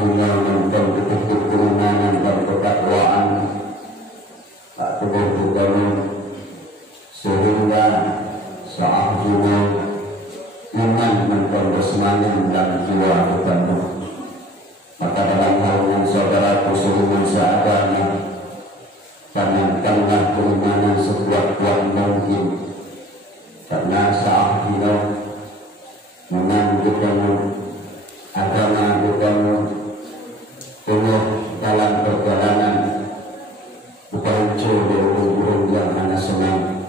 sa'ahuna menton keturunan dan ketakwaan tak tubuh sehingga sa'ahuna iman menton bersemangat dan jiwa bertambah. Maka dalam hal yang saudaraku seruman seadanya, tanamkanlah keimanan sekuat-kuat mungkin, karena sa'ahuna menanggungkan agama kamu penuh dalam perjalanan, bukan coba burung yang mana senang.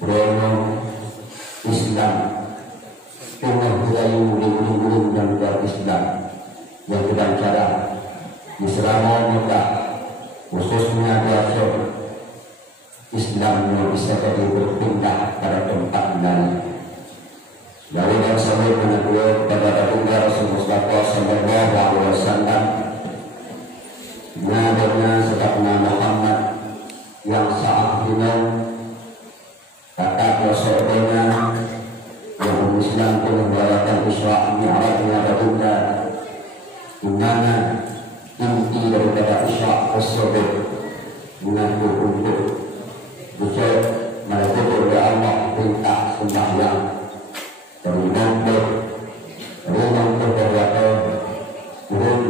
Berono Islam penuh budaya burung dan Islam yang sedang cara di selama Mekah, khususnya di Arab, Islamnya bisa jadi berpindah pada tempat lain. Lalu dan sampai menegur kepada Rasulullah Mustafa Sallallahu Alaihi Wasallam, Nabi Sedapna Muhammad yang saat ini kata Rasulullah yang Islam pun membawakan Isra Mi'rajnya Rasulullah, di mana inti daripada Isra tersebut mengaku untuk wujud melakukan oleh Allah perintah sembahyang dan menambah rumah keberatan turun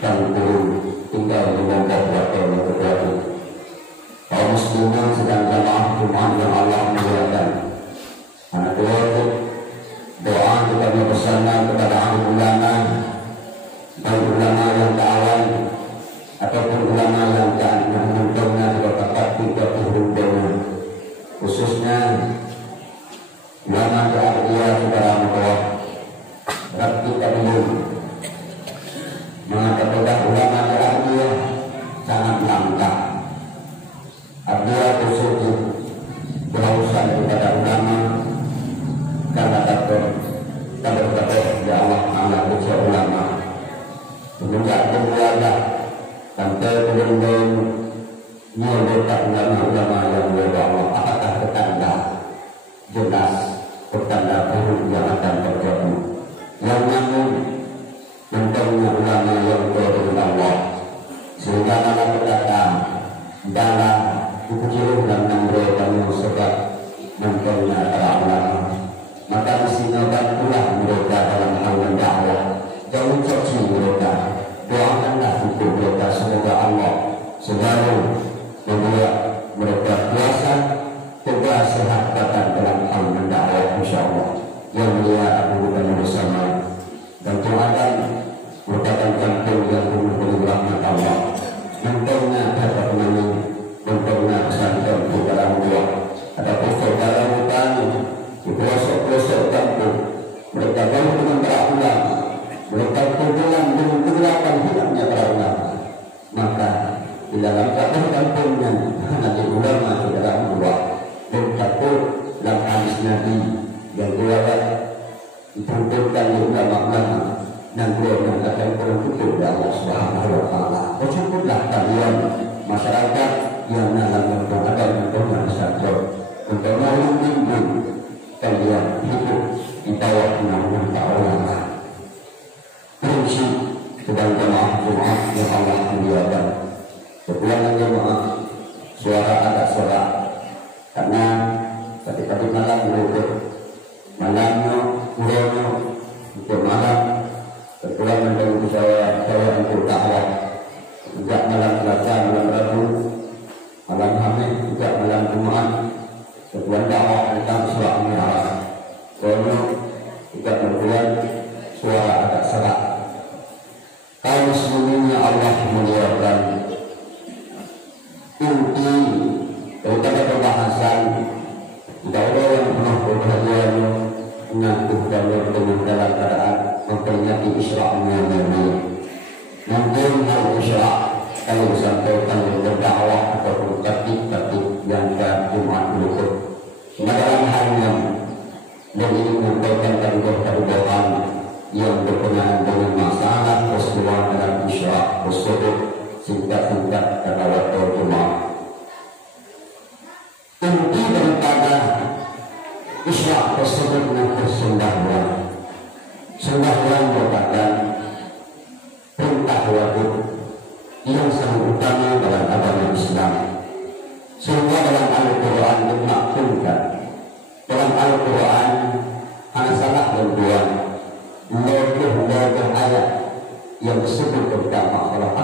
dan turun tinggal di bawah keberatan yang terjadi. Kaum muslimin sedang jamaah Jumat yang Allah muliakan. Anak keluarga doa kita bersama kepada ahli ulama dan ulama yang ta'awan ataupun ulama yang ta'an menguntungnya juga tetap tidak turun, khususnya ulama dia saudara bahwa berarti belum mengatakan ulama dia sangat langka. Dia bersyukur berurusan kepada ulama karena takut ya Allah Ta'ala bersama ulama menunjukkan keluarga sampai belum menyebutkan ulama yang berdoa Allah. Apakah petanda jelas petanda buruk yang akan terjadi? Yang namun mentonya ulama yang berdoa Allah sehingga dalam petanda dalam buku dan mereka yang sebab mentonya para ulama, maka disinakan pula mereka dalam hal mendakwah. Jauh caci mereka, doakanlah untuk mereka semoga Allah selalu membuat mereka kuasa tegak sehat datang dalam hal mendakwah insyaallah. Yang mulia Abu Bakar bersama dan Tuhan merupakan kampung yang penuh rahmat Allah. Mentonya dapat menangani, mentonya pesantren di dalam buah. Ada pusat dalam hutan, di pelosok-pelosok kampung. Mereka baru dengan para ulama, mereka kumpulan dengan kegelapan hidupnya para ulama. Maka di dalam kampung-kampungnya nanti ulama di dalam buah. Dan takut dalam hadis Nabi yang riwayat ditentukan di ulama-ulama dan beliau mengatakan bersyukur kepada Allah Subhanahu wa taala. Bersyukurlah kalian masyarakat yang dalam berdoa dan saja untuk melindungi kalian hidup di bawah naungan ulama. Prinsip sedang jemaah yang Allah muliakan. Kepulangan jemaah suara agak serak karena ketika di malam berikut malamnya kurangnya untuk malam kepulangan mendengar saya untuk dakwah juga malam Selasa, malam Rabu, malam Khamis, juga malam Jumat sebuah dakwah tentang Isra Mi'raj. Karena juga berbuat suara agak serak. Kaum muslimin yang Allah muliakan, inti daripada pembahasan tidak ada yang pernah berbahagia mengaku dan bertemu dalam keadaan memperingati Isra Mi'raj. Mungkin hal Isra kalau disampaikan berdakwah ataupun tatib yang ke Jumat berikut. Dalam hal yang dan ini menyampaikan kebutuhan yang berkenaan dengan masalah peristiwa dalam Isra tersebut singkat-singkat kata waktu Jumat. Inti daripada Isra tersebut dengan sembahyang merupakan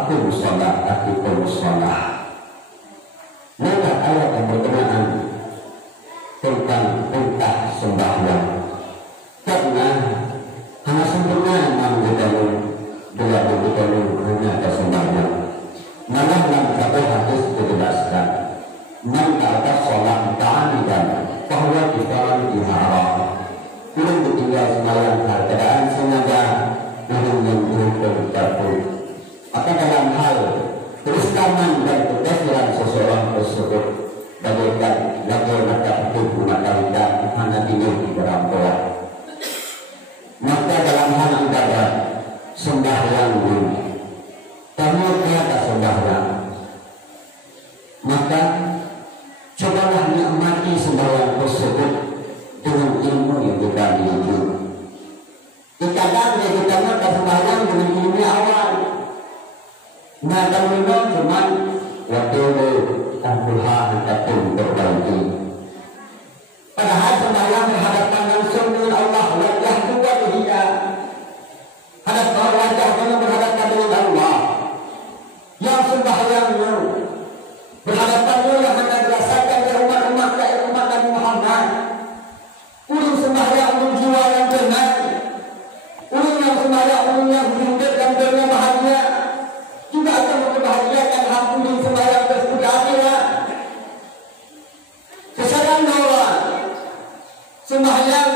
aku sholat. Maka ayat yang berkenaan tentang perintah sembahyang, karena hanya sempurna Imam Ghazali hanya ada sembahyang. Malah dalam satu hadis dijelaskan, man ta'ata sholat ta'amidan bahwa difaran diharam. Kurang ditinggal sembahyang keadaan sengaja, kurang yang berhukum terpun. Maka dalam hal keislaman dan kekafiran seseorang tersebut bagaikan mata hukum mata lidah hanya dini berampoa. Maka dalam hal ibadah sembahyang kamu tiada sembahyang, maka cobalah nikmati sembahyang tersebut dengan ilmu yang kita miliki. Kita maka sembahyang dengan ilmu awal. Nah, kalau cuma waktu Al-Quran ataupun berbaiki. Padahal sembahyang berhadapan langsung dengan Allah, wajah dua berbeda. Hadapan wajah dengan berhadapan dengan Allah. Yang sembahyangnya berhadapannya yang hanya dirasakan oleh umat-umat Nabi Muhammad. Ulun sembahyang ulun jiwa yang benar. Ulun yang sembahyang ulun yang hidup dan benar bahagia. Juga akan membahagiakan ampun sembahyang tersebut akhirat. Kesadaan bahwa sembahyang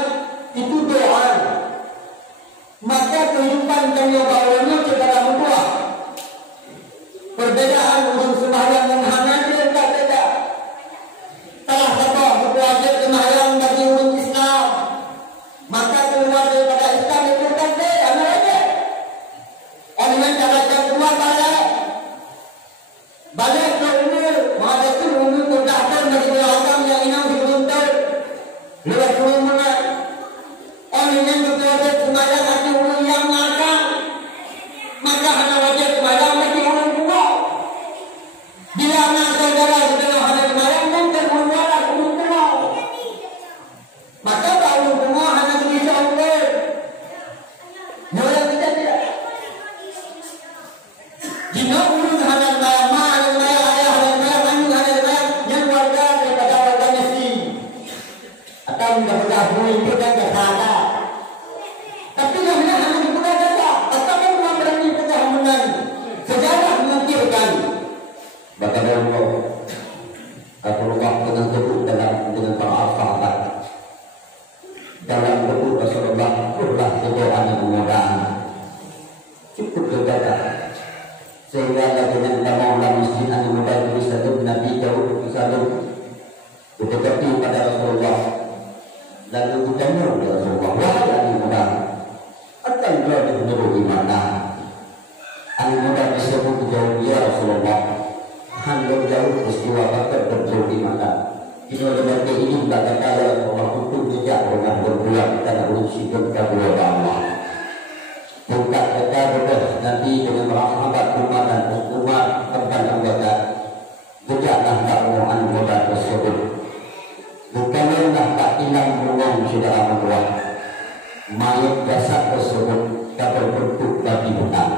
itu doa, maka kehidupan kami bawanya secara mudah. Perbedaan usul sembahyang dan Hanafi tak beda. Salah satu wajib sembahyang bagi umat Islam, maka keluar daripada Islam itu kan apa lagi? Orang cara keluar balik ke umur, maka itu umur berdasar bagi agama yang inang dibentuk lewat umur. Orang yang berwajib sembahyang hati umur yang makan, maka hanya wajib sembahyang bagi umur tua. Bila anak saudara sedang hanya sembahyang dan umur tua, maka umur tua hanya bisa umur. Nyawa tidak. Jika umur hanya itu kan kesana. Tapi yang hanya dibuka saja. Tetapi memang berani kita menang. Sejarah mengukirkan. Bahkan Allah dengan teguh dengan para sahabat. Dalam teguh Rasulullah kurlah sebuah kemudahan. Cukup berbeda. Sehingga dengan tamu masjid yang mudah bisa Nabi jauh bersatu. Tetapi pada Rasulullah lalu bertanya kepada Rasulullah, wahai ahli muda, akan berada di mana? Ahli muda disebut jauh ya Rasulullah. Handong jauh peristiwa bakar berjauh di mana? Ini adalah ini bagai kala Rasulullah untuk tidak pernah berbuat karena urusi berkabul Allah. Bukan kita berdoa Nabi dengan para sahabat umat dan umat tempat anggota. Jejaklah dakwaan muda tersebut. Bukanlah tak hilang ruang saudara membuat mayat jasad tersebut dapat berbentuk bagi hutang,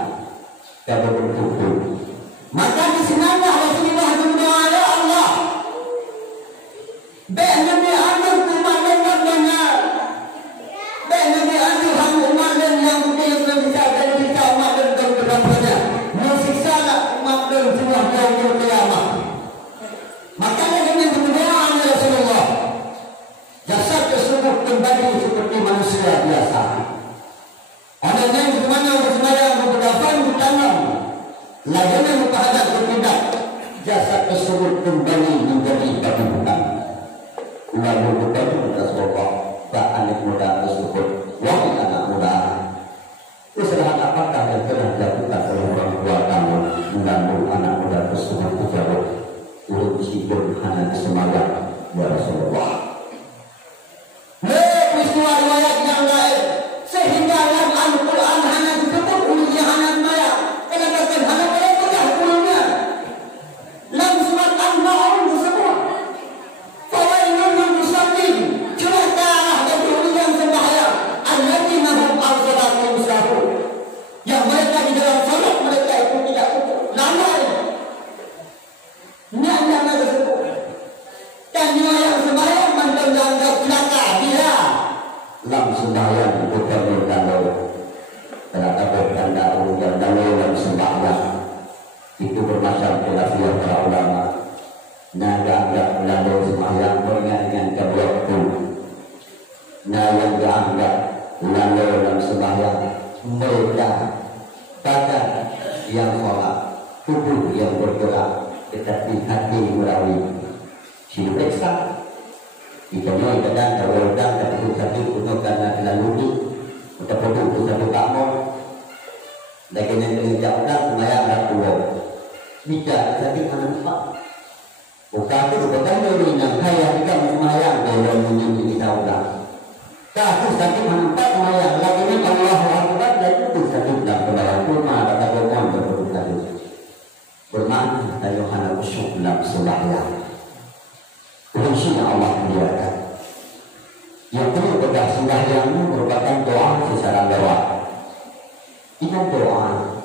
dapat berbentuk. Maka disenanglah Rasulullah berdoa ya Allah. Baiklah dia ambil kumandan yang benar. Baiklah dia ambil kumandan yang benar bisa dan bisa umat dan berdoa. Musiksalah umat dan semua kaum kiamat. Maka dengan berdoa Rasulullah. Jasad tersebut kembali seperti manusia biasa. Ada yang semuanya bersembahyang berdasar bertanam. Layanan berhadap bertindak. Jasad tersebut kembali menjadi batu hutang. Lalu bertanya kepada Rasulullah, tak anak muda tersebut, wahai anak muda, kesalahan apakah yang telah dilakukan oleh orang tua kamu mengganggu anak muda tersebut terjawab, urut meskipun hanya sembahyang ya Rasulullah. Peristiwa riwayat yang lain sehingga dalam Al-Quran hanya disebut urusan anak maya. Kenapa hanya pada kuliah ulumnya? Dalam surat Al-Ma'un disebut lam sembahyang bukan dalau terhadap dalau yang dalau lam sembahyang itu bermasalah khilafiyah para ulama. Nah, dianggap dalau sembahyang beringat-ingat ke waktu. Nah, yang dianggap dalau lam sembahyang mereka badan yang sholat, tubuh yang bergerak, tetapi hati melalui silu periksa. Ikannya ibadah kalau udang tapi satu untuk karena terlalu untuk produk satu kamu lagi yang tidak udang semayang dah tua tidak jadi nampak bukan itu bukan dari yang kaya kita semayang dalam menyusun kita udang tapi satu nampak semayang lagi ni Allah Akbar dan itu satu udang kebayan kurma kata kurma berproduk satu bermakna tayo hana usyuk dalam sembahyang. Fungsinya Allah muliakan. Yang perlu pegang sembahyang merupakan doa secara lewat. Itu doa.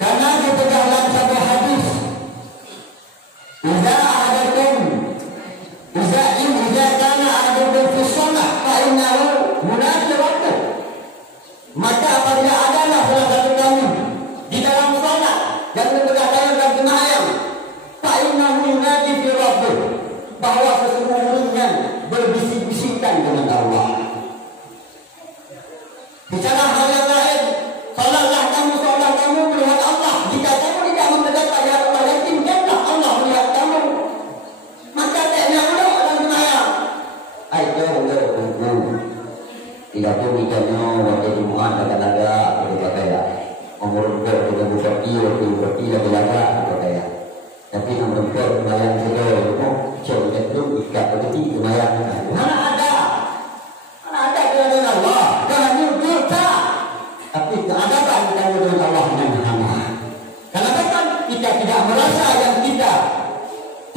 Karena dipegang dalam satu hadis. Iza kana adakum fi shalah fa innahu munajat waktu. Maka apabila adalah salah satu kamu di dalam salat dan dipegang dalam sembahyang, fa innahu munajat fi waktu. Bahwa sesungguhnya berbisik-bisikkan dengan Allah. Bicara hal yang lain, salatlah kamu melihat Allah. Jika kamu tidak mendekat pada Allah, yakinkanlah Allah melihat kamu. Maka teknya Allah dalam sembahyang. Ayo tunggu. Tidak pun ikannya waktu Jumat kata-kata berkata umur dengan berkati belaga berkata. Tapi namun sembahyang segala jauh itu ikat begitu lumayan. Mana ada dengan Allah, jangan nyuruh. Tapi keadaban kita dengan Allah dengan hamba. Karena kan kita tidak merasa yang kita,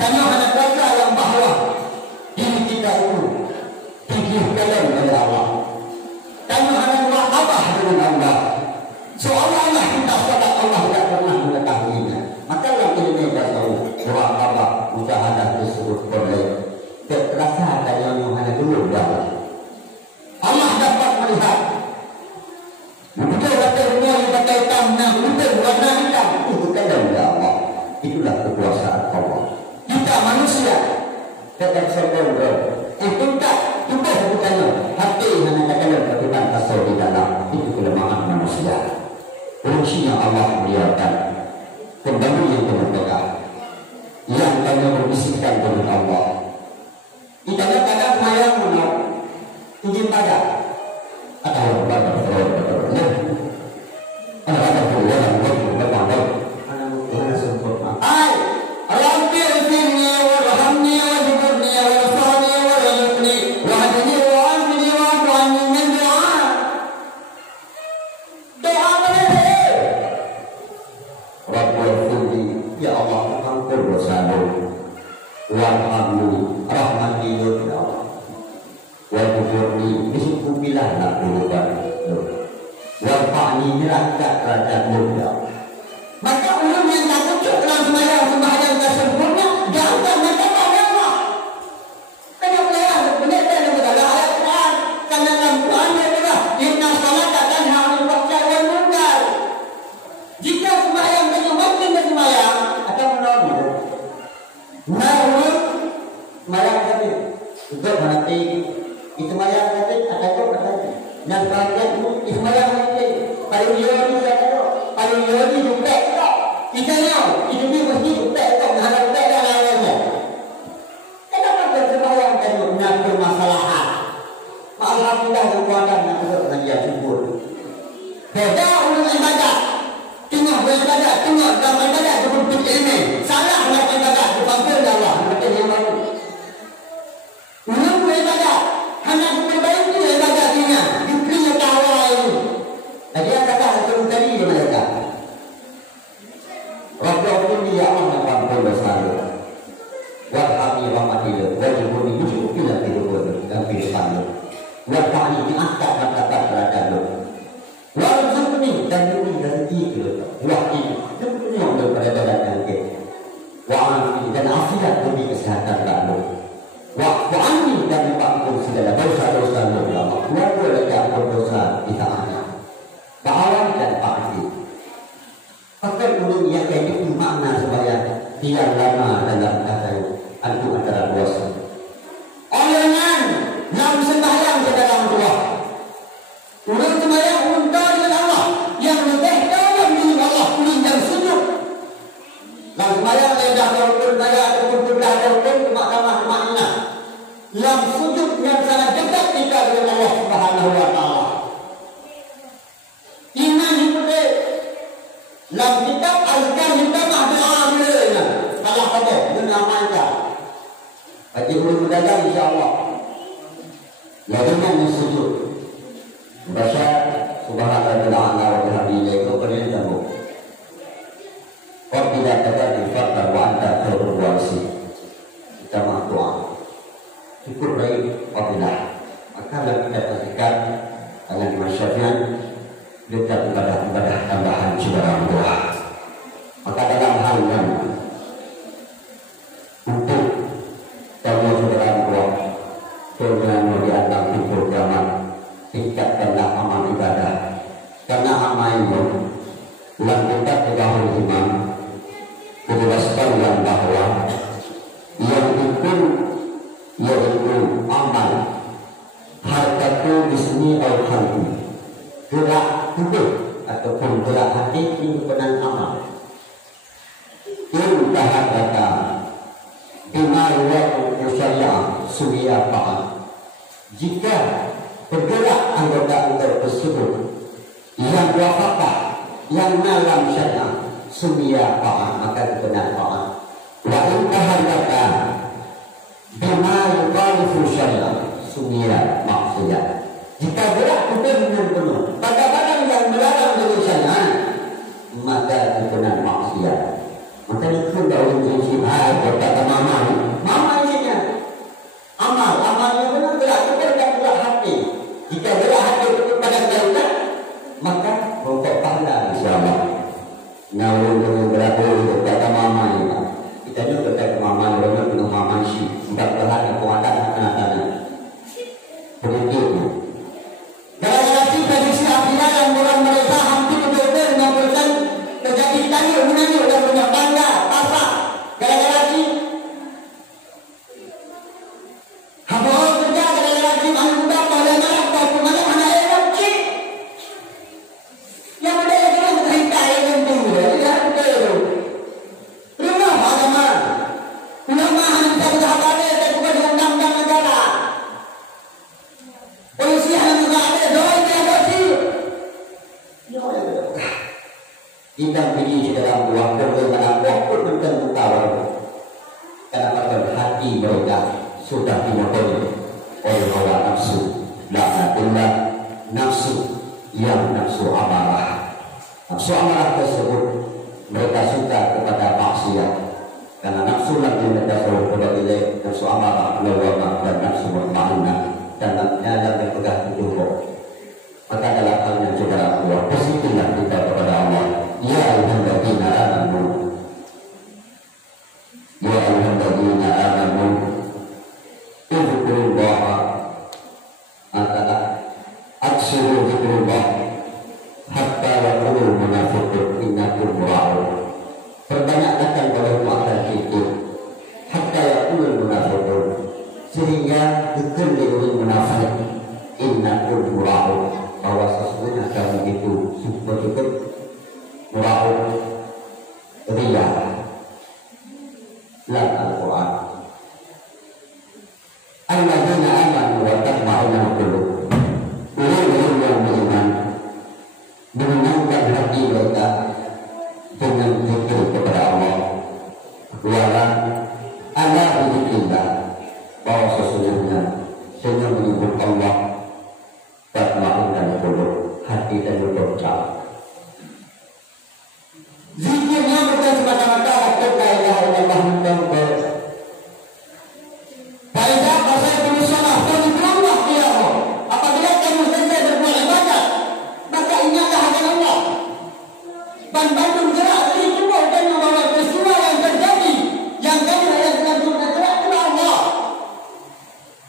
hanya merasa yang bahwa diri kita itu tinggi dalam dari Allah. Hanya muhasabah dengan Allah. Seolah-olah kita salat Allah tidak pernah mengetahuinya. Maka yang ini kita tahu muhasabah mujahadah disebut oleh terasa ada yang hanya dulu dalam Allah dapat melihat betul waktunya yang pakai tanah betul warna hitam itu bukan dari Allah. Itulah kekuasaan Allah. Kita manusia tetap sempurna itu tak tubuh bukannya hati hanya katakan ketuhan asal di dalam itu kelemahan manusia. Fungsinya Allah muliakan pembangun yang berpegang yang kami berbisikkan dengan Allah. Kita kadang mayang menang izin pada atau berbagai ada maka orang yang tak kucuk dalam sembahyang tak sempurna jangan mereka pada Allah. Karena beliau benar dan berkata ayat Quran karena dalam Quran dia berkata inna salata tanha 'anil fahsya'i wal munkar. Jika sembahyang dengan makin bersembahyang akan menolong. Namun sembahyang tadi untuk menanti itu sembahyang tadi akan berkata dan bahagian itu sembahyang tadi paling yoni juga ikannya itu dia mesti juga tak ada juga dan lain-lainnya. Kenapa bersembahyang dan benar bermasalahan? Alhamdulillah kekuatan nak dengan dia syukur. Beda ulun ibadat. Tengok beribadat, tengok dalam ibadat seperti ini. Salah nak ibadat dipanggil Allah. Macam yang baru. Ulun beribadat hanya memperbaiki ibadatnya. Diberinya tawa ini. Dia kata itu tadi mereka. Waktu dia Allah akan bersama. Wahai rahmatillah, wajibuni musuh bila hidup dan kehidupan. Wahai diangkat kata derajat. Warzuqni dan beri rezeki itu. Wahai itu yang daripada derajat kita. Wahai dan afiat yang lama dalam kata antum antara dua satu. Olengan nam sembahyang ke dalam dua. Urang sembahyang unta dengan Allah yang lebih dalam dengan Allah yang sujud. Lam sembahyang ledah rukun daya ataupun belah rukun ke mahkamah maknah. Lam sujud yang sangat dekat kita dengan Allah Subhanahu wa taala. Iman itu lam kitab azkar kita mahkamah kalau apa dengan amalkan. Bagi ulun mendadak insya-Allah. Ya dengan sujud. Baca subhanallahi wa bihamdihi itu perintah bu. Apabila terjadi fakta wa anta khairul warisi. Kita doa. Syukur baik apabila maka kita pastikan dengan masyarakat kita ibadah tambahan juga doa. Maka dalam hal yang untuk kalau saudara doa dengan dianggap pikul zaman tingkatkanlah amal ibadah karena amal itu lanjutkan tegahul iman menjelaskan bahwa yang itu yaitu amal harkatu bismi al-qalbi gerak tubuh ataupun gerak hati himpunan amal intahat kata bima yuwaqu syariah suwiya fa'al. Jika bergerak anggota-anggota tersebut yang wafaqah yang dalam syariah suwiya fa'al maka benar fa'al. Wa intahat kata bima yukhalifu syariah suwiya maksiyah. Jika gerak dengan penuh pada barang yang melarang dari syariah maka benar maksiyah. Maka itu dalam prinsip kata mama isinya amalnya benar gerak gerak hati. Jika gerak hati itu pada kita maka untuk pahala insyaallah. Namun dengan gerak itu kata mama ini kita juga kata mama benar dengan mama sih tidak berhati kuatan anak-anak begitu. Gara-gara kita di sini yang orang mereka hampir betul-betul 50% terjadi tadi menanya dan punya tangga apa gara-gara sih hamba kerja gara-gara sih mana muda pada malam kau mana mana enak sih yang ada yang kita berita yang tunggu ya betul rumah agama ulama hantar sahabat dan bukan undang-undang negara polisi hanya ada doa ada sih kita pilih di dalam ruang berbeda pun menentu tawar karena hati mereka sudah dimotori oleh hawa nafsu laknatullah nafsu yang nafsu amarah tersebut mereka suka kepada maksiat karena nafsu lagi mereka selalu kepada nafsu amarah lawamah dan nafsu mutmainnah dan yang berpegang teguh maka dalam hal yang saudara keluar positiflah kita kepada Allah. Ya ayyuhalladzina amanu ya ayyuhalladzina amanu dzkurullaha atala aksiru dzikrullah hatta yaqulul munafiqun innakum mura'un. Perbanyakkan pada muakhir itu hatta yaqulul munafiqun sehingga dikendali munafik innakum mura'un bahwa sesungguhnya kamu itu betul-betul mura'un riya dalam Al-Quran. Alladzina amanu wa tatma'innu qulubuhum. Orang-orang yang beriman menenangkan hati mereka dengan zikir kepada Allah. Wala ala dzikrillah bahwa sesungguhnya dengan menyebut Allah tatma'innu qulub hati dan berdoa. Zikirnya bukan semata-mata waktu la ilaha illallah muhammad. Faidah bahasa Indonesia Allah dia. Apabila kamu selesai berbuat ibadah, maka ingatlah akan Allah. Bandung gerak dari semua dan membawa peristiwa yang terjadi yang kamu yang sedang bergerak kepada Allah.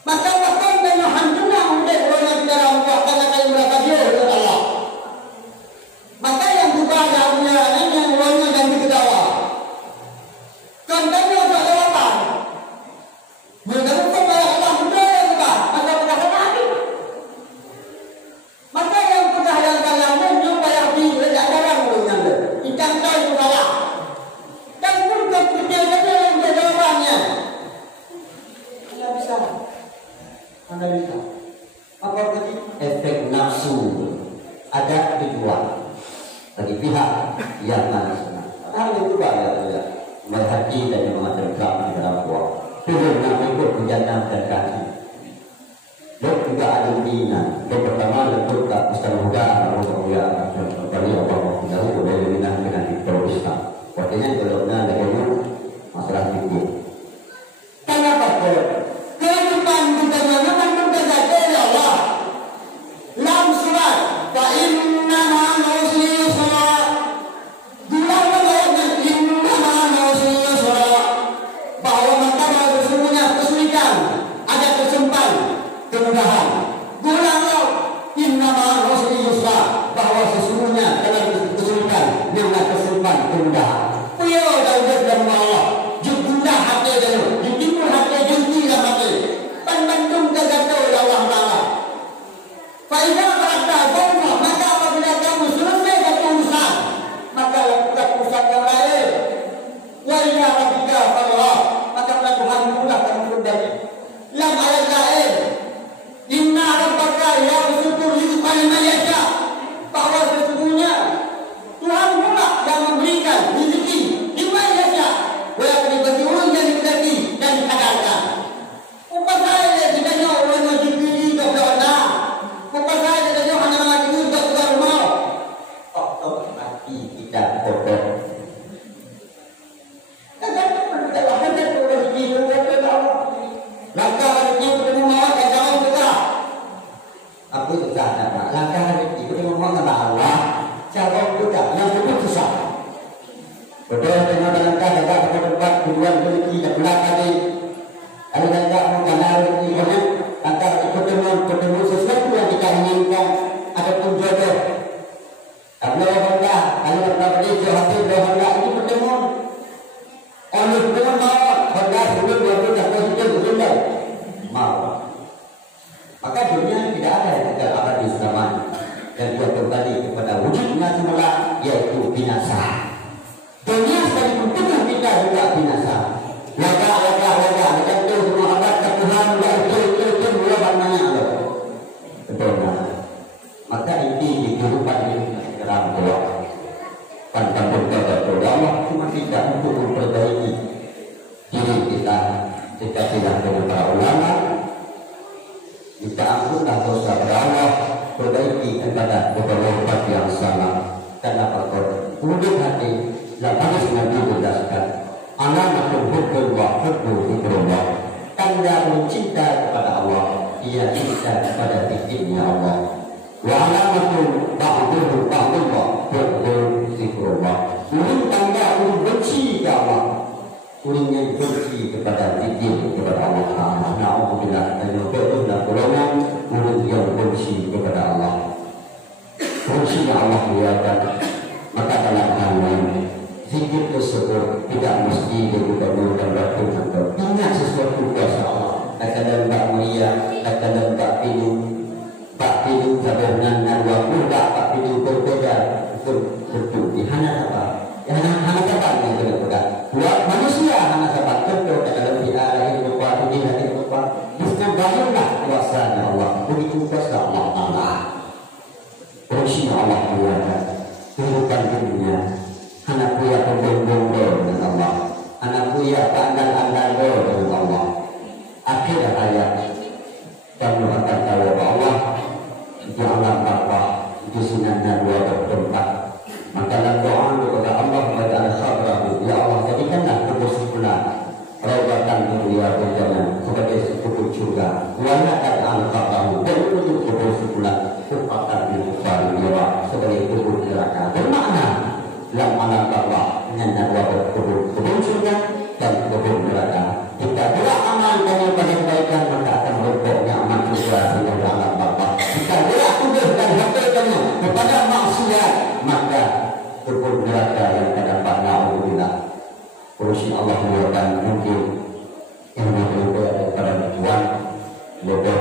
Maka bahkan dengan hantunya untuk orang kepada Allah karena kamu merasa dia oleh Allah. Maka yang buka dalamnya yang orangnya dan diketawa. nafsu, ada dijual bagi pihak yang manis. Hal itu ya merhati dan mengatur kami dalam buah. Turun nak ikut berjalan dan kaki. Dok juga ada bina. Dok pertama letuk tak Ustaz Muda, Allah ya, kembali Allah jauh dari bina dengan diteruskan. Artinya kalau nak ada masalah itu. Kenapa kau? Kehidupan kita memang berbeza dari Allah. Lam surat, fa inna ma'al-usri yusra. Bilang bahwa inna ma'al-usri yusra. Bahwa perkara sesungguhnya kesulitan, ada kesempat, kemudahan. Bilanglah inna ma'al-usri yusra. Bahwa sesungguhnya dalam kesulitan yang ada kesempat, kemudahan. Beliau dan Allah. Jumlah hati dulu, jumlah hati jumlah hati. Bandung tergantung oleh Allah Taala. Faedah berada bongkok, maka apabila kamu selesai dengan urusan, maka lakukan urusan yang lain. Wailah rabbika Allah, maka Tuhan mudah kamu kembali. Lam ayat lain, inna rabbaka yabsutu rizqa liman yasha. Bahwa sesungguhnya Tuhan pula yang memberikan rezeki liman yasha. Walaupun dibagi orang yang dikendaki dan dikadarkan. Bukan saya tidak jauh orang yang dipilih ke belakang. Bukan saya tidak jauh hanya lagi untuk keluar rumah. Otot mati tidak kotor. Kadang-kadang dalam hati orang dipilih ke Allah. Langkah rezeki ketemu mawar dan jauh tegak. Aku itu tak ada. Langkah rezeki ketemu mawar kata Allah. Jauh tegak. Yang itu susah. Betul dengan langkah tegak ke tempat tujuan rezeki dan belakang ini. Kalau tidak mengenal rezeki banyak, antara ketemu sesuatu yang kita inginkan ataupun jodoh. Kalau benda, kalau benda jodoh hati benda itu bertemu. Oleh bertemu mau benda sebelum dia tak betul mau. Maka dunia tidak ada yang tidak ada di zaman dan dia kembali kepada wujudnya semula, yaitu binasa. Dunia sekalipun tengah kita juga binasa. Laga macam tu semua abad Tuhan dah itu mula banyak Allah. Betul tak? Maka inti kehidupan ini sekarang keluar. Pantang berkata Allah cuma tidak untuk memperbaiki diri kita. Kita tidak dengan para ulama. Kita ampunlah dosa Allah, perbaiki kepada beberapa yang sama. Karena faktor tunduk hati dan harus Nabi berdasarkan alamatul hubbul wa hubbul fikrullah. Tanda mencinta kepada Allah, ia cinta kepada zikirnya Allah. Wa alamatul ba'dul ba'dullah hubbul fikrullah. Ini tanda untuk benci kepada Allah. Ulingnya benci kepada zikir kepada Allah Taala. Na'udzubillah dan berdoa golongan uling yang benci kepada Allah. Benci Allah muliakan. Maka dalam hal lain zikir tersebut tidak mesti dilakukan waktu atau ingat sesuatu kuasa Allah. Kadang tak mulia, kadang tak pilih sabarnan dan waktu tak pilih berbeda betul di hana apa? Yang hana apa yang kena pegang? Buat manusia hana apa? Contoh dalam diarah hidup ini hati apa? Justru banyaklah kuasanya Allah. Begitu kuasa Allah Taala. Kuasa Allah mulia. Kehidupan dunia. Anak puya pembondong dengan Allah. Anak puya andal-andal dengan Allah. Akhir hayat kamu akan tahu Allah itu alam bapa, itu sunatnya dua bertempat. Maka dalam doa kepada Allah kepada al-khabrahu, ya Allah jadikanlah kebersyukuran rawatan dunia berjalan sebagai kubur surga. Walakat al-khabrahu dan untuk kebersyukuran kufatan kufar sebagai kubur neraka. Bermakna dalam alam bapa dengan dua kubur surga dan kubur neraka. Jika dua amal kamu pada kebaikan maka akan merokoknya amal surga dengan alam bapa. Jika dua kubur dan hatikannya kepada maksiat maka kubur neraka yang terdapat na'udzubillah. Kursi Allah mengatakan mungkin yang berubah daripada tujuan lebih